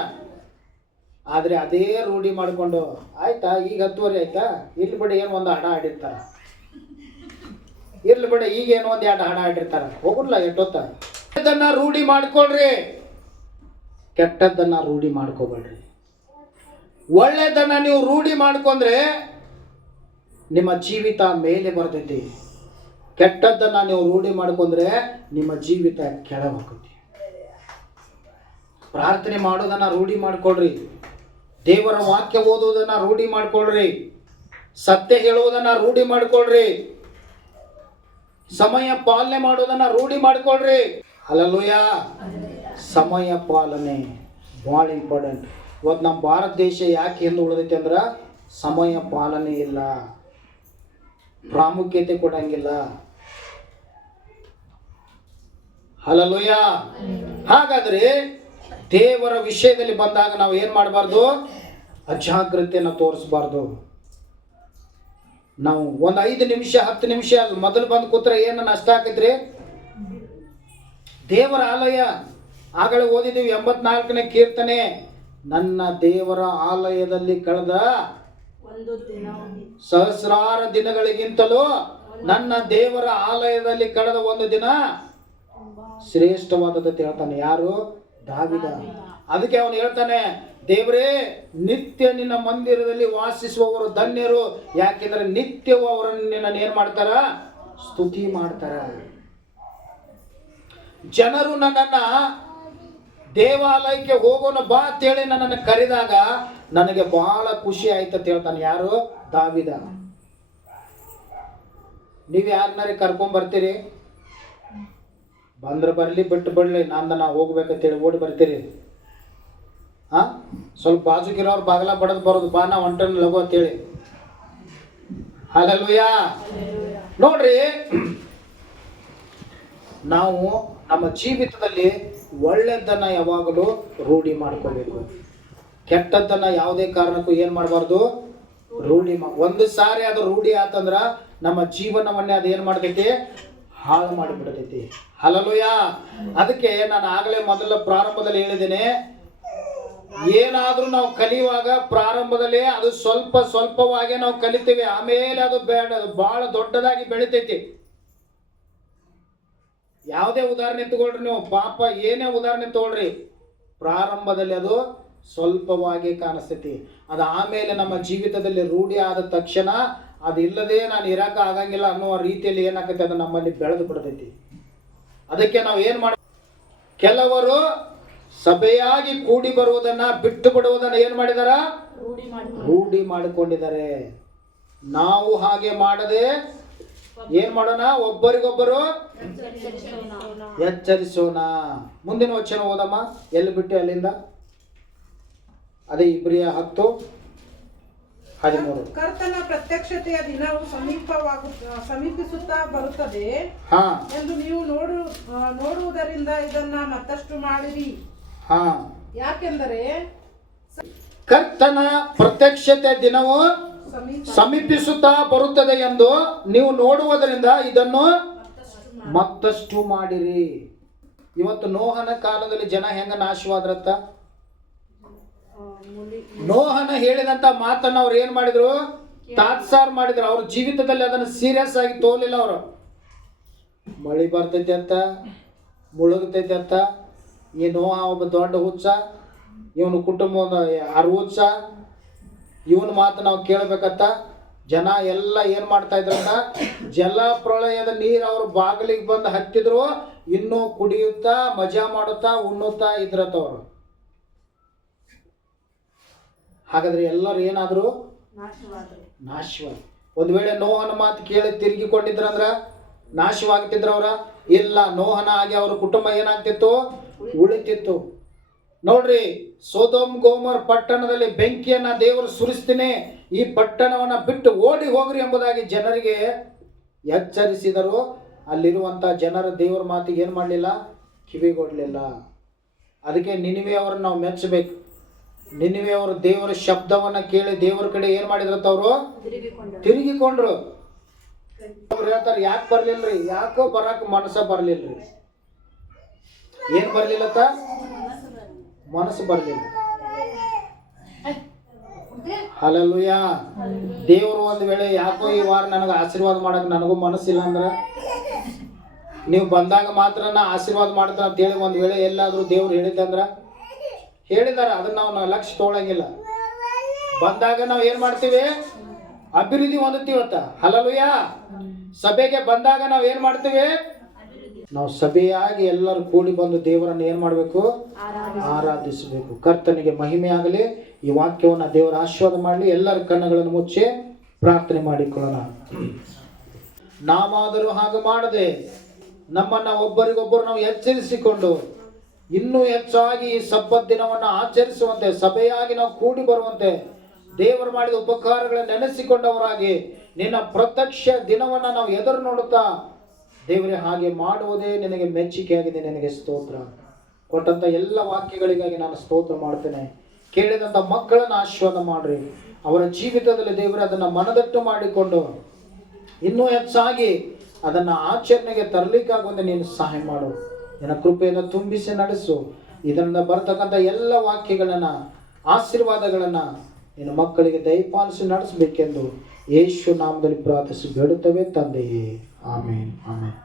ಆದ್ರೆ ಅದೇ ರೂಢಿ ಮಾಡ್ಕೊಂಡು, ಆಯ್ತಾ, ಈಗ ಹತ್ತುವರೆ ಆಯ್ತಾ? ಇಲ್ಲಿ ಬಿಡಿ, ಏನು ಒಂದು ಹಣ ಆಡಿರ್ತಾರ. ಇರ್ಲಿ ಬಿಡ, ಈಗ ಏನೋ ಒಂದು ಎರಡು ಹಣ ಆಡಿರ್ತಾರ. ಹೋಗ್ಲ ಎಷ್ಟೊತ್ತ? ರೂಢಿ ಮಾಡ್ಕೊಳ್ರಿ. ಕೆಟ್ಟದ್ದನ್ನು ರೂಢಿ ಮಾಡ್ಕೋಬೇಡ್ರಿ. ಒಳ್ಳೆದನ್ನ ನೀವು ರೂಢಿ ಮಾಡ್ಕೊಂಡ್ರೆ ನಿಮ್ಮ ಜೀವಿತ ಮೇಲೆ ಬರ್ತೈತಿ. ಕೆಟ್ಟದ್ದನ್ನು ನೀವು ರೂಢಿ ಮಾಡ್ಕೊಂಡ್ರೆ ನಿಮ್ಮ ಜೀವಿತ ಕೆಳ ಹೋಗುತ್ತೆ. ಪ್ರಾರ್ಥನೆ ಮಾಡೋದನ್ನ ರೂಢಿ ಮಾಡ್ಕೊಳ್ರಿ. ದೇವರ ವಾಕ್ಯ ಓದೋದನ್ನು ರೂಢಿ ಮಾಡ್ಕೊಳ್ರಿ. ಸತ್ಯ ಹೇಳುವುದನ್ನ ರೂಢಿ ಮಾಡ್ಕೊಳ್ರಿ. ಸಮಯ ಪಾಲನೆ ಮಾಡೋದನ್ನ ರೂಢಿ ಮಾಡ್ಕೊಳ್ರಿ. ಅಲ್ಲಲ್ಲೂಯ ಸಮಯ ಪಾಲನೆ. ಭಾಳ ಇಂಪಾರ್ಟೆಂಟ್ ಇವತ್ತು ನಮ್ಮ ಭಾರತ ದೇಶ ಯಾಕೆ ಹಿಂದೆ ಉಳಿದೈತೆ ಅಂದ್ರೆ ಸಮಯ ಪಾಲನೆ ಇಲ್ಲ. ಪ್ರಾಮುಖ್ಯತೆ ಕೊಡಂಗಿಲ್ಲ. ಹಲಲೋಯ ಹಾಗಾದ್ರೆ ದೇವರ ವಿಷಯದಲ್ಲಿ ಬಂದಾಗ ನಾವು ಏನು ಮಾಡಬಾರ್ದು? ಅಜಾಗ್ರತೆಯನ್ನು ತೋರಿಸ್ಬಾರ್ದು. ನಾವು ಒಂದು ಐದು ನಿಮಿಷ, ಹತ್ತು ನಿಮಿಷ ಮೊದಲು ಬಂದು ಕೂತ್ರೆ ಏನು ನಷ್ಟ ಆಕೈತ್ರಿ? ದೇವರ ಆಲಯ. ಆಗಲೇ ಓದಿದ್ದೀವಿ ಎಂಬತ್ನಾಲ್ಕನೇ ಕೀರ್ತನೆ. ನನ್ನ ದೇವರ ಆಲಯದಲ್ಲಿ ಕಳೆದ ಒಂದು ದಿನ ಸಹಸ್ರಾರ ದಿನಗಳಿಗಿಂತಲೂ ನನ್ನ ದೇವರ ಆಲಯದಲ್ಲಿ ಕಳೆದ ಒಂದು ದಿನ ಶ್ರೇಷ್ಠವಾದದ್ದು ಅಂತ ಹೇಳ್ತಾನೆ. ಯಾರು? ದಾವಿದ. ಅದಕ್ಕೆ ಅವನು ಹೇಳ್ತಾನೆ ದೇವರೇ ನಿತ್ಯ ನಿನ್ನ ಮಂದಿರದಲ್ಲಿ ವಾಸಿಸುವವರು ಧನ್ಯರು. ಯಾಕೆಂದ್ರೆ ನಿತ್ಯವೂ ಅವರನ್ನು ನಿನ್ನ ಏನ್ ಮಾಡ್ತಾರ? ಸ್ತುತಿ ಮಾಡ್ತಾರ. ಜನರು ನನ್ನನ್ನ ದೇವಾಲಯಕ್ಕೆ ಹೋಗೋಣ ಬಾ ಅಂತೇಳಿ ನನ್ನನ್ನು ಕರೆದಾಗ ನನಗೆ ಬಹಳ ಖುಷಿ ಆಯ್ತು ಅಂತ ಹೇಳ್ತಾನೆ. ಯಾರು? ದಾವಿದ. ನೀವು ಯಾರನ್ನಾರಿ ಕರ್ಕೊಂಡ್ ಬರ್ತೀರಿ? ಬಂದ್ರೆ ಬರಲಿ, ಬಿಟ್ಟು ಬಿಡಲಿ ನಂದ ನಾ ಹೋಗ್ಬೇಕಂತೇಳಿ ಓಡಿ ಬರ್ತೀರಿ. ಹಾ ಸ್ವಲ್ಪ ಬಾಜುಗಿರೋರು ಬಾಗಲ ಬಡದು ಬರೋದು ಬಾ, ನಾ ಹೊಂಟನ್ ಲಘು ಅಂತೇಳಿ. ಹಾಗಲ್ವಯ್ಯ ನೋಡ್ರಿ, ನಾವು ನಮ್ಮ ಜೀವಿತದಲ್ಲಿ ಒಳ್ಳೆದನ್ನ ಯಾವಾಗಲೂ ರೂಢಿ ಮಾಡ್ಕೋಬೇಕು ಕೆಟ್ಟದ್ದನ್ನು ಯಾವುದೇ ಕಾರಣಕ್ಕೂ ಏನು ಮಾಡಬಾರ್ದು? ರೂಢಿ ಮಾ, ಒಂದು ಸಾರಿ ಅದು ರೂಢಿ ಆತಂದ್ರೆ ನಮ್ಮ ಜೀವನವನ್ನೇ ಅದು ಏನು ಮಾಡ್ತೈತಿ? ಹಾಳು ಮಾಡಿಬಿಡ್ತೈತಿ. ಹಲಲುಯ ಅದಕ್ಕೆ ನಾನು ಆಗಲೇ ಮೊದಲ ಪ್ರಾರಂಭದಲ್ಲಿ ಹೇಳಿದ್ದೇನೆ, ಏನಾದರೂ ನಾವು ಕಲಿಯುವಾಗ ಪ್ರಾರಂಭದಲ್ಲಿ ಅದು ಸ್ವಲ್ಪ ಸ್ವಲ್ಪವಾಗೇ ನಾವು ಕಲಿತೀವಿ. ಆಮೇಲೆ ಅದು ಬೇಡ, ಅದು ಬಹಳ ದೊಡ್ಡದಾಗಿ ಬೆಳಿತೈತಿ. ಯಾವುದೇ ಉದಾಹರಣೆ ತಗೊಳ್ರಿ ನೀವು. ಪಾಪ ಏನೇ ಉದಾಹರಣೆ ತಗೊಳ್ರಿ. ಪ್ರಾರಂಭದಲ್ಲಿ ಅದು ಸ್ವಲ್ಪವಾಗಿ ಕಾಣಿಸ್ತೈತಿ. ಅದು ಆಮೇಲೆ ನಮ್ಮ ಜೀವಿತದಲ್ಲಿ ರೂಢಿ ಆದ ತಕ್ಷಣ ಅದು ಇಲ್ಲದೆ ನಾನು ಇರಕ ಆಗಂಗಿಲ್ಲ ಅನ್ನುವ ರೀತಿಯಲ್ಲಿ ಏನಾಗತ್ತೆ ಅದು ನಮ್ಮಲ್ಲಿ ಬೆಳೆದು ಬಿಡ್ತೈತಿ. ಅದಕ್ಕೆ ನಾವು ಏನು ಮಾಡ ಕೆಲವರು ಸಭೆಯಾಗಿ ಕೂಡಿ ಬರುವುದನ್ನ ಬಿಟ್ಟು ಬಿಡುವುದನ್ನ ಏನ್ ಮಾಡಿದಾರ? ರೂಢಿ ಮಾಡಿ ರೂಢಿ ಮಾಡಿಕೊಂಡಿದ್ದಾರೆ. ನಾವು ಹಾಗೆ ಮಾಡದೆ ಏನ್ ಮಾಡೋಣ? ಒಬ್ಬರಿಗೊಬ್ಬರು ಎಚ್ಚರಿಸೋಣ. ಮುಂದಿನ ವಚನ ಓದಮ್ಮ. ಎಲ್ಲಿ ಬಿಟ್ಟು ಅಲ್ಲಿಂದ? ಅದೇ ಇಬ್ರಿಯ ಹತ್ತು ಹದಿಮೂರು. ಕರ್ತನ ಪ್ರತ್ಯಕ್ಷತೆಯ ದಿನವು ಸಮೀಪವಾಗು ಸಮೀಪಿಸುತ್ತಾ ಬರುತ್ತದೆ. ಹಾ. ಎಂದು ನೀವು ನೋಡು ನೋಡುವುದರಿಂದ ಇದನ್ನ ಮತ್ತಷ್ಟು ಮಾಡಿರಿ. ಹಾ. ಯಾಕೆಂದರೆ ಕರ್ತನ ಪ್ರತ್ಯಕ್ಷತೆ ದಿನವು ಸಮೀಪಿಸುತ್ತಾ ಬರುತ್ತದೆ ಎಂದು ನೀವು ನೋಡುವುದರಿಂದ ಇದನ್ನು ಮತ್ತಷ್ಟು ಮಾಡಿರಿ. ಇವತ್ತು ನೋಹನ ಕಾಲದಲ್ಲಿ ಜನ ಹೆಂಗ ನಾಶವಾದ್ರತ್ತ ನೋಹನ ಹೇಳಿದಂತ ಮಾತನ್ನ ಅವ್ರು ಏನ್ ಮಾಡಿದ್ರು? ತಾತ್ಸಾರ್ ಮಾಡಿದ್ರು. ಅವ್ರ ಜೀವಿತದಲ್ಲಿ ಅದನ್ನು ಸೀರಿಯಸ್ ಆಗಿ ತೋಲಿಲ್ಲ ಅವರು. ಮಳಿ ಬರ್ತೈತೆ ಅಂತ, ಮುಳುಗ್ತೈತೆ ಅಂತ, ಈ ನೋಹ ಒಬ್ಬ ದೊಡ್ಡ ಹುಚ್ಚ, ಇವನು ಕುಟುಂಬ ಯಾರು ಇವನ ಮಾತು ನಾವು ಕೇಳ್ಬೇಕತ್ತ. ಜನ ಎಲ್ಲ ಏನ್ ಮಾಡ್ತಾ ಇದ್ರಂತ ಜಲ ಪ್ರಳಯದ ನೀರು ಅವ್ರ ಬಾಗಿಲಿಗೆ ಬಂದು ಹತ್ತಿದ್ರು ಇನ್ನೂ ಕುಡಿಯುತ್ತಾ ಮಜಾ ಮಾಡುತ್ತಾ ಉಣ್ಣುತ್ತಾ ಇದ್ರಂತ ಅವರು. ಹಾಗಾದ್ರೆ ಎಲ್ಲರೂ ಏನಾದ್ರು? ನಾಶವಾದ್ರು. ನಾಶವಾಗಿ. ಒಂದು ವೇಳೆ ನೋಹನ ಮಾತು ಕೇಳಿ ತಿರುಗಿಕೊಂಡಿದ್ರಂದ್ರ ನಾಶವಾಗ್ತಿದ್ರ ಅವ್ರ. ಇಲ್ಲ ನೋಹನ ಆಗಿ ಅವ್ರ ಕುಟುಂಬ ಏನಾಗ್ತಿತ್ತು? ಉಳಿತಿತ್ತು. ನೋಡ್ರಿ ಸೋದೋಮ್ ಗೋಮರ್ ಪಟ್ಟಣದಲ್ಲಿ ಬೆಂಕಿಯನ್ನ ದೇವರು ಸುರಿಸ್ತೀನಿ ಈ ಪಟ್ಟಣವನ್ನ ಬಿಟ್ಟು ಓಡಿ ಹೋಗ್ರಿ ಎಂಬುದಾಗಿ ಜನರಿಗೆ ಎಚ್ಚರಿಸಿದರು. ಅಲ್ಲಿರುವಂತ ಜನರ ದೇವರ ಮಾತಿಗೆ ಏನು ಮಾಡಲಿಲ್ಲ? ಕಿವಿಗೊಡಲಿಲ್ಲ. ಅದಕ್ಕೆ ನಿನಿವೆ ಅವ್ರನ್ನ ನಾವು ಮೆಚ್ಚಬೇಕು ನಿನಿವೆ ಅವರು ದೇವರ ಶಬ್ದವನ್ನ ಕೇಳಿ ದೇವರ ಕಡೆ ಏನು ಮಾಡಿದ್ರಂತ ಅವರು ತಿರುಗಿಕೊಂಡರು. ಅವ್ರು ಹೇಳ್ತಾರೆ ಯಾಕೆ ಬರ್ಲಿಲ್ರಿ? ಯಾಕೋ ಬರಕ್ಕೆ ಮನಸ್ಸ ರೀ ಏನು ಬರ್ಲಿಲ್ಲತ್ತ? ಮನಸ್ಸು ಬರಲಿಲ್ಲ. ಅಲ್ಲಲ್ಲೂಯ್ಯ ದೇವರು ಒಂದು ವೇಳೆ ಯಾಕೋ ಈ ವಾರ ನನಗೆ ಆಶೀರ್ವಾದ ಮಾಡಕ್ಕೆ ನನಗೂ ಮನಸ್ಸಿಲ್ಲ ಅಂದ್ರೆ ನೀವು ಬಂದಾಗ ಮಾತ್ರ ನಾ ಆಶೀರ್ವಾದ ಮಾಡ್ತಾನ ಅಂತೇಳಿ ಒಂದು ವೇಳೆ ಎಲ್ಲಾದರೂ ದೇವ್ರು ಹೇಳಿದ್ದಂದ್ರ ಹೇಳಿದಾರ ಅದನ್ನ ನಾವು ಲಕ್ಷ ತೊಗೊಳಂಗಿಲ್ಲ. ಬಂದಾಗ ನಾವು ಏನು ಮಾಡ್ತೀವಿ? ಅಭಿವೃದ್ಧಿ ಹೊಂದುತ್ತೀವತ್ತ ಅಲ್ಲಲ್ಲೂಯ್ಯ ಸಭೆಗೆ ಬಂದಾಗ ನಾವು ಏನು ಮಾಡ್ತೀವಿ? ನಾವು ಸಭೆಯಾಗಿ ಎಲ್ಲರೂ ಕೂಡಿ ಬಂದು ದೇವರನ್ನು ಏನು ಮಾಡಬೇಕು? ಆರಾಧಿಸಬೇಕು. ಕರ್ತನಿಗೆ ಮಹಿಮೆ ಆಗಲಿ ಈ ವಾಕ್ಯವನ್ನು ದೇವರ ಆಶೀರ್ವಾದ ಮಾಡಲಿ ಎಲ್ಲರ ಕಣ್ಣುಗಳನ್ನು ಮುಚ್ಚಿ ಪ್ರಾರ್ಥನೆ ಮಾಡಿಕೊಳ್ಳೋಣ. ನಾವಾದರೂ ಹಾಗೆ ಮಾಡದೆ ನಮ್ಮನ್ನ ಒಬ್ಬರಿಗೊಬ್ಬರು ನಾವು ಎಚ್ಚರಿಸಿಕೊಂಡು ಇನ್ನೂ ಹೆಚ್ಚಾಗಿ ಈ ಸಬ್ಬತ್ ದಿನವನ್ನು ಆಚರಿಸುವಂತೆ ಸಭೆಯಾಗಿ ನಾವು ಕೂಡಿ ಬರುವಂತೆ ದೇವರು ಮಾಡಿದ ಉಪಕಾರಗಳನ್ನು ನೆನೆಸಿಕೊಂಡವರಾಗಿ ನಿನ್ನ ಪ್ರತ್ಯಕ್ಷ ದಿನವನ್ನು ನಾವು ಎದುರು ನೋಡುತ್ತಾ ದೇವರೇ, ಹಾಗೆ ಮಾಡುವುದೇ ನಿನಗೆ ಮೆಚ್ಚುಗೆಯಾಗಿದೆ ನಿನಗೆ ಸ್ತೋತ್ರ. ಕೊಟ್ಟಂತ ಎಲ್ಲ ವಾಕ್ಯಗಳಿಗಾಗಿ ನಾನು ಸ್ತೋತ್ರ ಮಾಡ್ತೇನೆ. ಕೇಳಿದಂಥ ಮಕ್ಕಳನ್ನು ಆಶೀರ್ವಾದ ಮಾಡ್ರಿ. ಅವರ ಜೀವಿತದಲ್ಲಿ ದೇವರೇ, ಅದನ್ನು ಮನದಟ್ಟು ಮಾಡಿಕೊಂಡು ಇನ್ನೂ ಹೆಚ್ಚಾಗಿ ಅದನ್ನು ಆಚರಣೆಗೆ ತರಲಿಕ್ಕಾಗುವಂತೆ ನೀನು ಸಹಾಯ ಮಾಡು. ನಿನ್ನ ಕೃಪೆಯನ್ನು ತುಂಬಿಸಿ ನಡೆಸು. ಇದರಿಂದ ಬರ್ತಕ್ಕಂಥ ಎಲ್ಲ ವಾಕ್ಯಗಳನ್ನು, ಆಶೀರ್ವಾದಗಳನ್ನು ನಿನ್ನ ಮಕ್ಕಳಿಗೆ ದಯಪಾಲಿಸಿ ನಡೆಸಬೇಕೆಂದು ಯೇಸು ನಾಮದಲ್ಲಿ ಪ್ರಾರ್ಥಿಸಿ ಬೇಡುತ್ತವೆ ತಂದೆಯೇ. ಆಮೇನ್ ಆಮೇನ್